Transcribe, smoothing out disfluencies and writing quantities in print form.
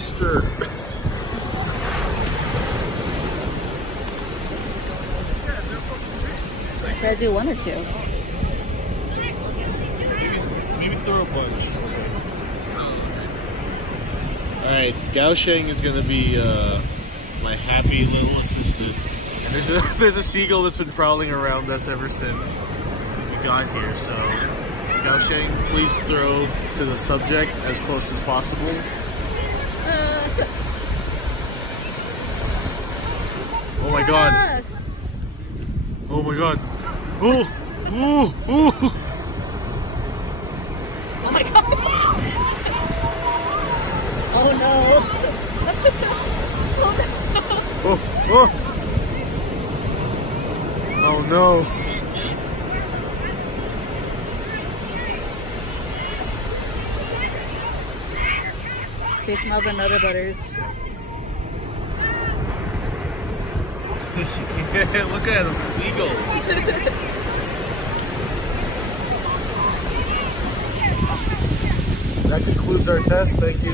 sister. Should I do one or two? Maybe throw a bunch. Alright, Gaosheng is gonna be my happy little assistant. And there's a seagull that's been prowling around us ever since we got here, so Gaosheng, please throw to the subject as close as possible. Oh my god. Oh my god. Oh! Oh! Oh! Oh my god. Oh no. Oh! Oh! Oh no. They smell the Nutter Butters. Yeah, look at them, seagulls. That concludes our test. Thank you.